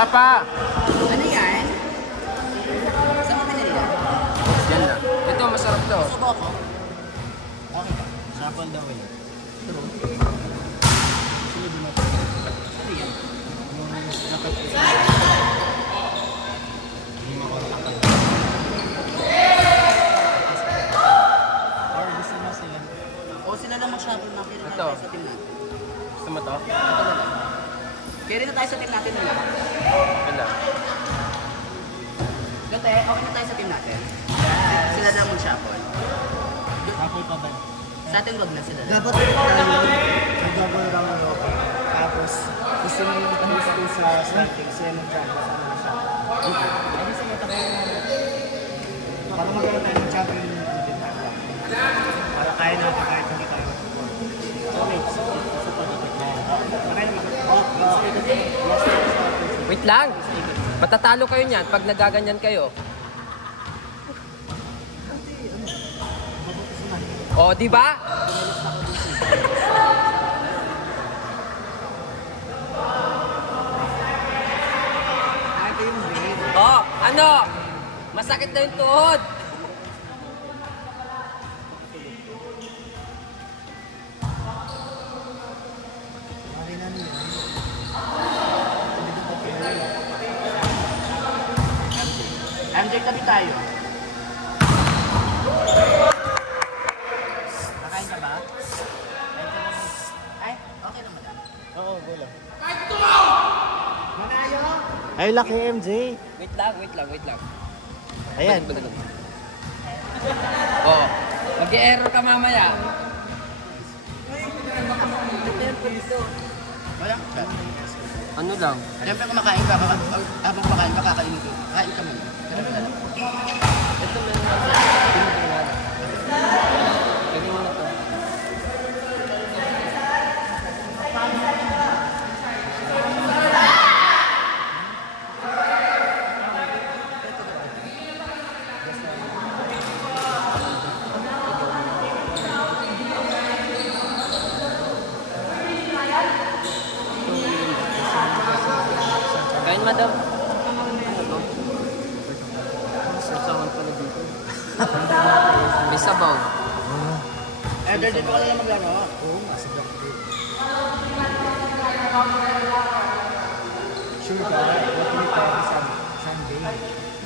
Wala pa. Ano yan? Saan mo pinili yan? Yan na. Ito, masarap to. Gusto ko. Okay ka. Sapon daw eh. True. Sunod mo. Ano yan? Yung dapat hindi mo ako nakakal. Or gusto mo sila. O sila lang mag-shuffle na. Kaya na Ito. tayo sa team natin. Gusto mo to? Ito na lang. Kaya na tayo sa team natin na lang. Wala. Gate, okay na tayo sa team natin. Sila lang mag-shuffle. Sapon pa ba? Sa atin wag na sila lang. Dapat mag-double round ako. Tapos, gusto mo yung gusto sa Celtics, sila mag-champion sa mga siya. Ay, sige, tayo na. Para magkaroon tayo ng champion yung natin tayo. Para kaya natin kahit hindi tayo. So, wait. Sa pag-ibig na. Para yung Wait lang. Matatalo kayo niyan pag nagaganyan kayo. O, di ba? O, ano? Masakit na yung tuhod. MJ, tabi tayo. Nakain ka ba? Ay, okay naman lang. Oo, go lang. Manayo! Ay, laki MJ. Wait lang, wait lang, wait lang. Ayan. O, mag-e-error ka mamaya. Walang chat. Ano lang? Siyempre kumakain ka, habang kumakain ka, kakainin ko. Kain ka muna. Ganun na lang. Ito lang. Pwede mo na to. Kain, madam. Sasawan pala dito. May sabaw. Eh, dito ka lang maglaro. Oo, masigap din. Sure ka? What may tayo sa Sunday?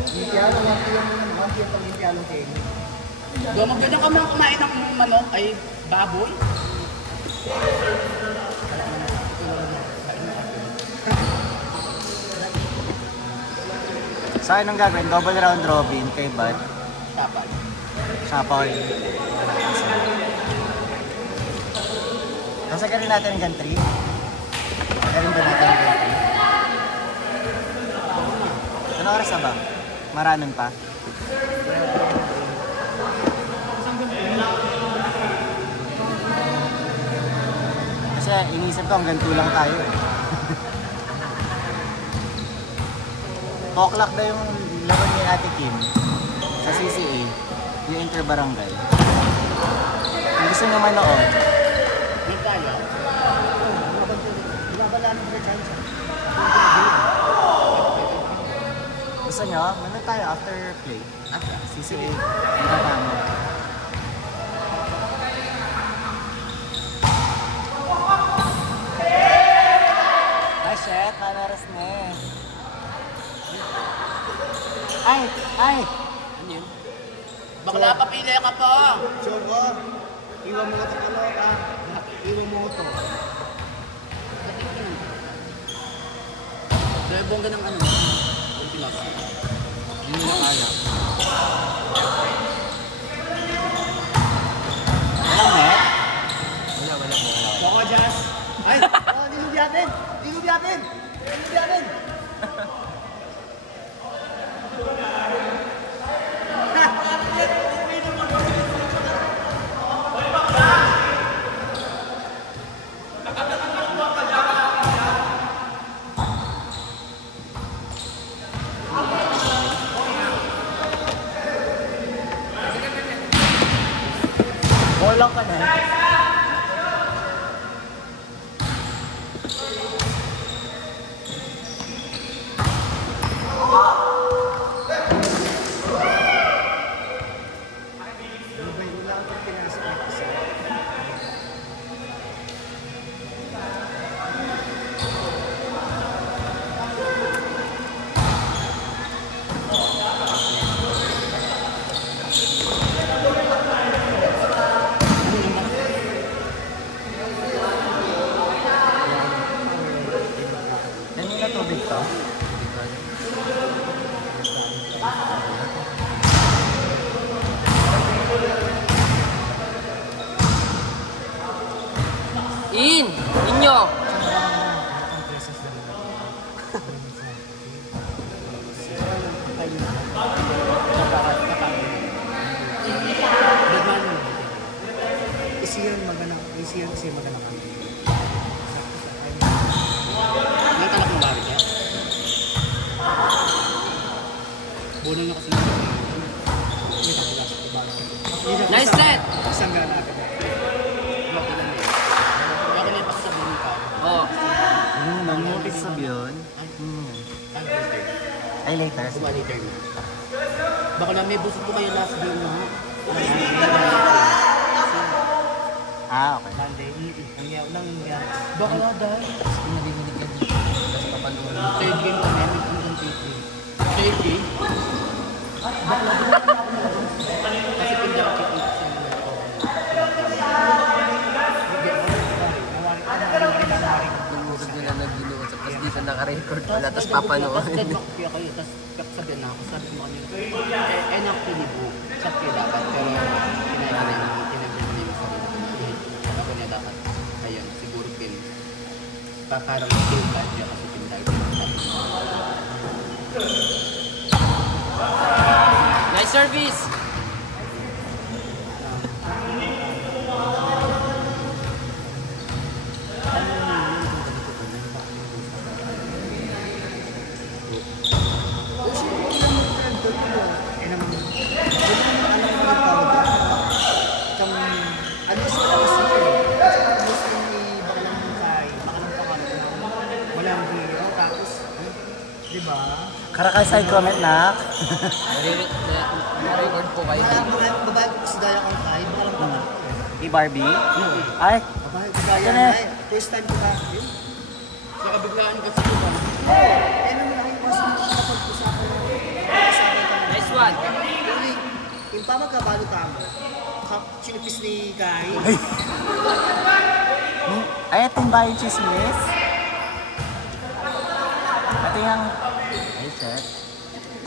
Hindi kaya naman kaya mo naman kaya pag hindi alam kayo. Magandang ka mga kumain ng manok ay baboy. Saan ang gagawin? Double round robin kay Bad. Dapat. Sapoy. Nasa rin natin ang gantry. Galing ba natin ang gantry? Ano oras na ba? Maranon pa? Kasi inisip ko hanggang 2 lang tayo eh. 2 o'clock na yung laro ni Ate Kim sa CCA, yung Interbarangay. Kung gusto nyo manood, May tayo. gusto nyo, manood tayo after play. After. CCA, ang tatamo. Ay, shit, manaras na eh. Ay! Ano yun? Bakla, papili ka pa. Chogo, iwan mo ito ka. Iwan mo ito. Dahil bongga ng ano. Pinos. Hindi mo na kaya. Walang net? Wala. Chogo, Jazz! Ay! Oh, nilubyapin! Nilubyapin! Nilubyapin! Bolang ka na. Inyo! Isiyan magandang kami. May talak ng bari niya. Buno niya kasi ng Nice set! Isang gana agad. Laki lang eh. Laki lang pa sa buno ka. Oh. Nanonotice sa yun. Ang later. Ay, later. Kuha later na. Baka na may busog ko kayo last game na. Ah, okay. Monday. Ang yaw lang yan. Baka na dahil. Kasi narinig yan. Kasi papanuhin. Third game ko na. May hanggang third game. Third game? Kasi pinda ako kita sa mga ito. Lumusan nila nag-inuusap. Tapos dito naka-record pala. Tapos papanuhin. Kaya kayo, tapos sabihan na ako, sabi mo kanina, enak tinibo, sabi kayo dapat, pero kinailanay na yung sarili ko. Ako niya dapat, ayun, siguro pin, parang skill ka niya kasi pinday ko. Nice service! Diba? Karakay sa comment na. Nare-record po kayo. Babae ko kasi dahil akong kain, baka lang I-Barbie? Ay, babae ko dahil Ito na. first time ko ka. Sa kabiglaan kasi ko ba? Eh, nung lahat ko sa kapag-usapan Nice one! yung pamagkabalo tamo, chinipis ni Kai. ay, ito ba yung chismis? Ito yung... Ay, shit.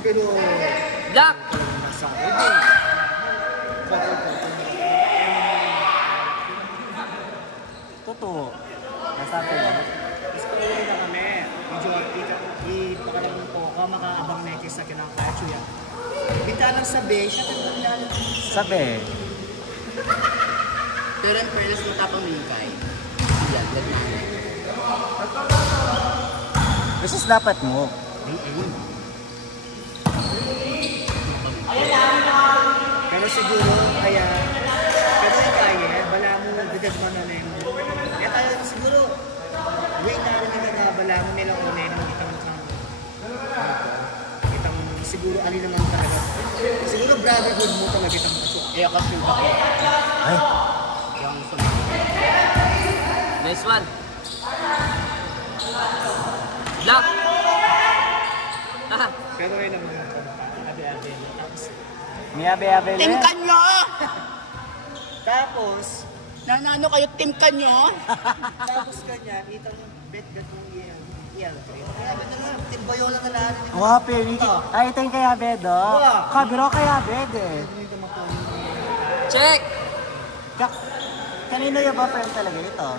Pero, Black! nasa Totoo. Nasabi lang. Mas pagawin na kami. Medyo ipakalang po ako, makaabang nekis sa kinakaya chuya. Bita lang sabi, siya kung Sabi. Pero ang fairness ng tapang ni Kai, yan, nagmamay. Which is dapat mo. pero siguro, kaya, pero si Kaya, bala mo, bigad mo na na yung kaya tayo siguro, wait na rin na bala mo nilang unay mo, kitang siguro alin naman talaga. Siguro brotherhood mo talaga itang kaso. Kaya kasi yung bakit. Ay, Yung sunod. Nice one! Black! Ah, Pero ngayon naman, abi-abi. may abe-abe Team lang. kanyo! Tapos, Nanano kayo, team kanyo? tapos kanya, itang bet gat mong iyan. Kaya bet na nga, timbayola na lahat. Wow, Perry. Ay, ito yung kaya Bedo. Wow. Kabiro kaya Bed eh. check! Kanino yung ba friend talaga ito?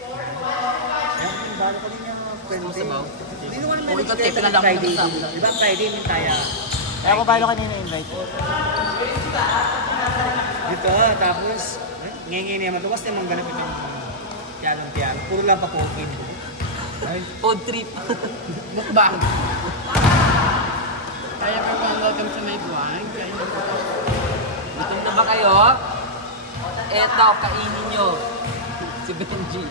Ayan, yung balo ko din yung pwede. Sabaw. Hindi naman Uy, may ito, nagkita tape na lang Friday. ako sa- Diba Friday yung kaya? Kaya ko balo kanina invite. Dito, tapos, ngengi niya matuwas naman ganap itong tiyalong. Puro lang papokin. Food trip. Mukbang. Kaya everyone, welcome to my vlog. Gutom na ba kayo? Eto, kainin nyo. Si Benji.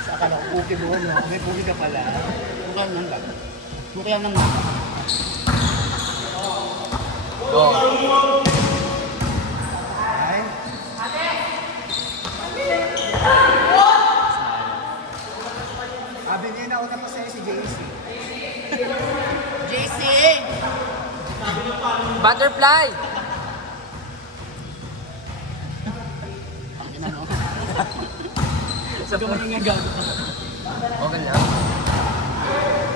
Sa akala ko puki doon, no? May puki ka pala. Mukha lang lang. Mukha lang lang. Oh. Ay. Abi niya na una pa sa'yo si JC. JC! Butterfly! Ang ina, no? Sa Gawin nga gago. Okay lang.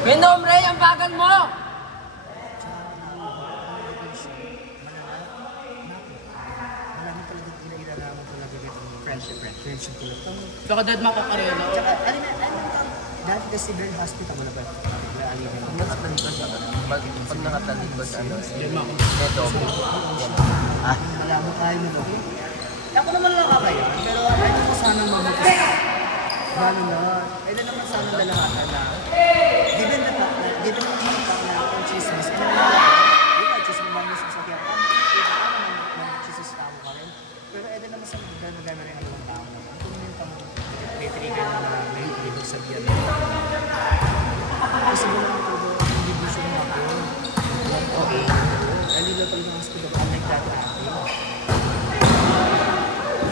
Minom, Ray, ang bagal mo! Friendship ko lang. Saka dad makakarela. Tsaka, dati kasi girl hospital mo na ba? Alina. Pag nakatalikod, pag nakatalikod, ano, Dad mako. Beto. Wala mo tayo mo doon. Ako naman lang kakayo, pero ayun ko sana mabuti. Gano'n na. Ayun naman sana lalakatan na. Given the fact na ang chismis, ano na di ba, chismis man yung sasakyan. Mag-chismis tao ka rin. Pero ayun naman sa gano'n rin ang ibang tao naman. Kung yung kang titrigan na may ibig sabihin. Kasi mo lang ito, hindi mo siya ako. Okay. Alila pala ng hospital, ang nagdati natin.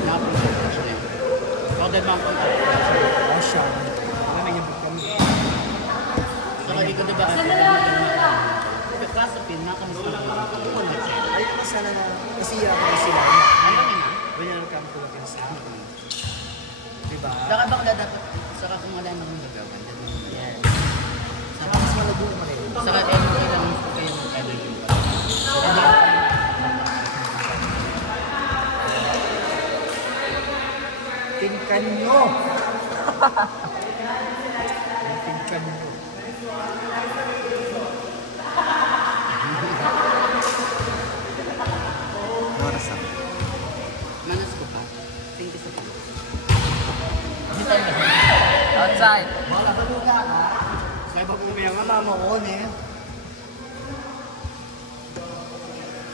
Nakaprosent na siya yun. Saka dad mako. Oh, siya. Ano nagyabot kami? Saka di ko diba kasi kaso pinakamusta na yun. Ayun ko sana na, kasi ako sila. Ano yun? Welcome to the sa akin. Diba? Saka bang dapat saka kung wala naman gagawin. Yan. Saka mas malago mo rin. Saka kailangan ko kayo mag-edit yung Tingkan nyo! Tingkan nyo. Oras ako. Manas ko pa. Thank you so much. Outside. Wala ba luka ka? Kaya pag umiyak nga mama ko, eh.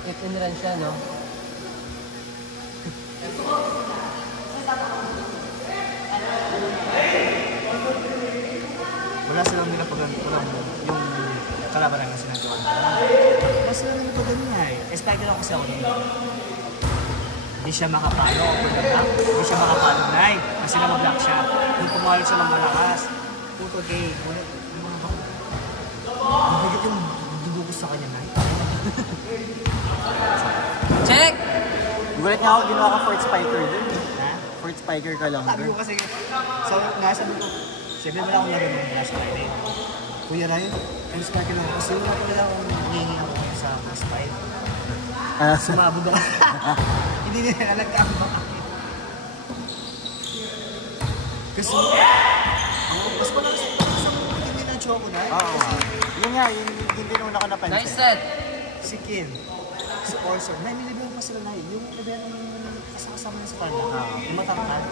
Ito nilan siya, no? Wala silang nilapagano yung kalaban namin sinagawa. Wala silang nilapagano niya eh. Expected ako kasi ako nila. Hindi siya makapalo. Hindi siya makapalo. Nay, kasi na-block siya. Nung pumalit siya ng malakas. Puto gay. Nabigit yung dugo sa kanya, Nay. Check! Gulat nga ako, ginawa ka Fort Spiker dun. Ha? Fort Spiker ka lang Sabi dun. ko kasi, sabi ko, siyempre wala akong laro ng last Friday. Kuya Ryan, ang spike lang ako. Kasi wala ko nila akong nangingi ako sa spike. Sumabog ako. Hindi nila nagkakabak ako. Kasi, mas pala sa hindi na choco na. Oo. Yun nga, yun din una ko napansin. Nice set! Si Kim, si Orson. May nilibero pa sila na yung nilibero ng kasama niya sa kanya. Yung matangkad.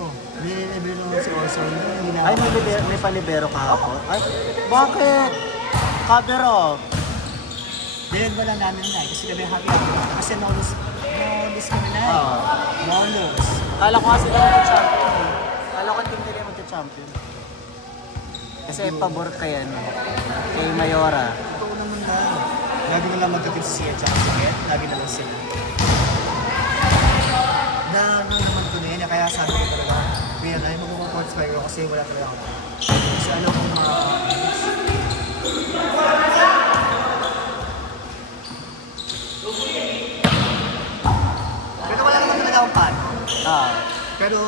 Oh, nilibero si Orson. Ay, may palibero kahapon. Ay, bakit? Cover off. Dahil wala namin na kasi kami happy ako. Kasi no lose kami na Oo. No lose. Kala ko kasi na mag-champion eh. Kala ko team nila mag-champion. Kasi pabor kay ano, kay Mayora. Totoo naman na. Lagi na lang magkatid si Sia tsaka si Ed. Lagi na lang sila. Naman ko na yun. Kaya sabi ko talaga, Kuya Nay, mag-report sa kayo kasi wala talaga ako. Kasi alam kong pero wala naman talaga akong pan. Pero,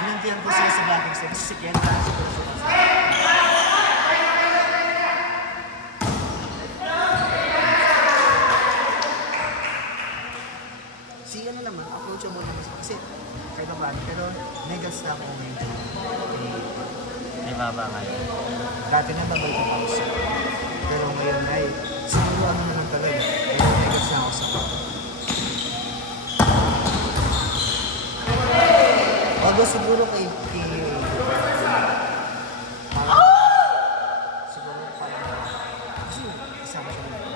ginantihan ko sila sa Black X kasi si Kenta, si Kurso. Si ano naman, approachable naman siya. Kasi, kahit pa paano, pero negas na ako ngayon. May baba ngayon. Dati na babay ko ako siya. Pero ngayon ay, siguro ano naman talaga. Kaya negas na ako sa although siguro kay siguro parang kasi kasama siya naman.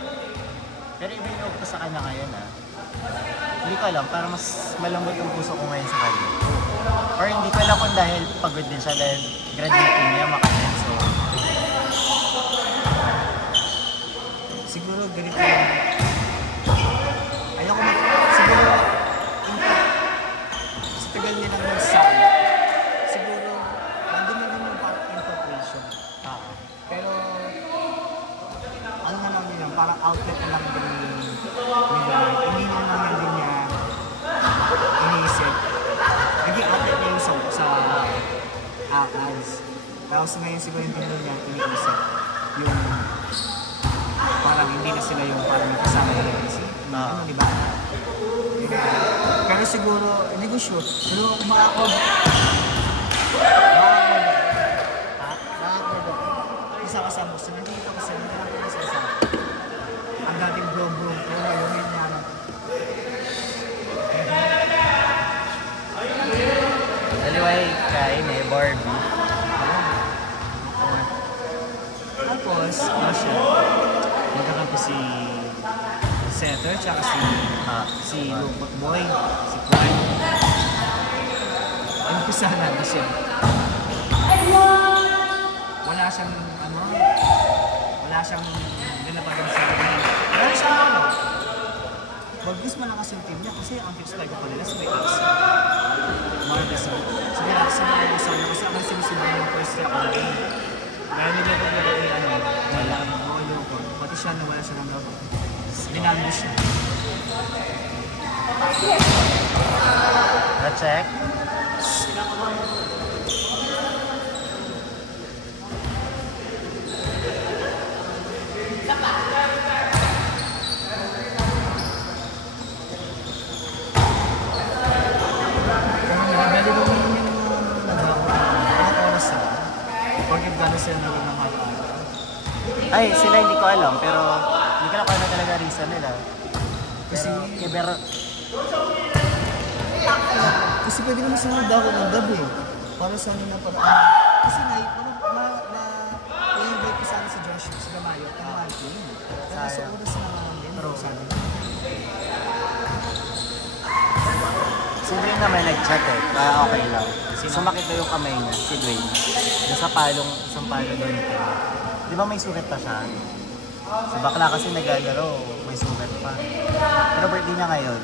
Pero ibinog ko sa kanya ngayon ah. Hindi ko alam, parang mas malambot ang puso ko ngayon sa kanya. Or hindi ko alam kung dahil pagod din siya dahil graduating niya makasin. So, Siguro ganito lang. Ayoko siguro sa tagal nilang nagsabi. Siguro nandun na din yung parang incorporation. Pero ano na lang din yan, parang outlet na lang din nila. Hindi na lang din niya iniisip. Naging outlet niya yung sa ads. Tapos ngayon siguro hindi na niya iniisip yung parang hindi na sila yung parang kasama na rin. Di ba? Pero siguro, hindi ko sure. Pero kung makakob, makakob ako. Isa-kasama ko. Nakikita ko siya, nakikita ko siya. Ang dating bro-bro ko, ngayon yun niya. Daliway kain eh, Barbie. Tapos, ano siya? Magkakampi si Setter, tsaka si Lupot Boy, si Kwan. Umpisahan na siya. Wala siyang, wala siyang nilabagan sa akin. Wala siyang Bagis malakas yung team niya kasi ang fixed target pa nila si Bex. Marcus. So kaya sinala ko sana kasi ako sinusunod ng first track on game. Kaya nila paglaro ni wala ang Molo ko. Pati siya nawala siya ng laro. Dinalo siya. Na-check? Ay, sila hindi ko alam, pero hindi ko alam kung ano talaga reason nila. Kasi, Pero, kasi pwede naman sunod ako ng gabi. Para sa ano na paraan. Kasi i-invite ko sana si Joshua, si Gamayo, at ang team. Kaya sa oras na pero sana. si Dwayne naman nag-chat eh, kaya okay lang. Sumakit daw yung kamay niya, si Dwayne. Yung sa isang palo doon. Di ba may sugat pa siya? Si bakla kasi naglalaro, may sugat pa. Pero birthday niya ngayon.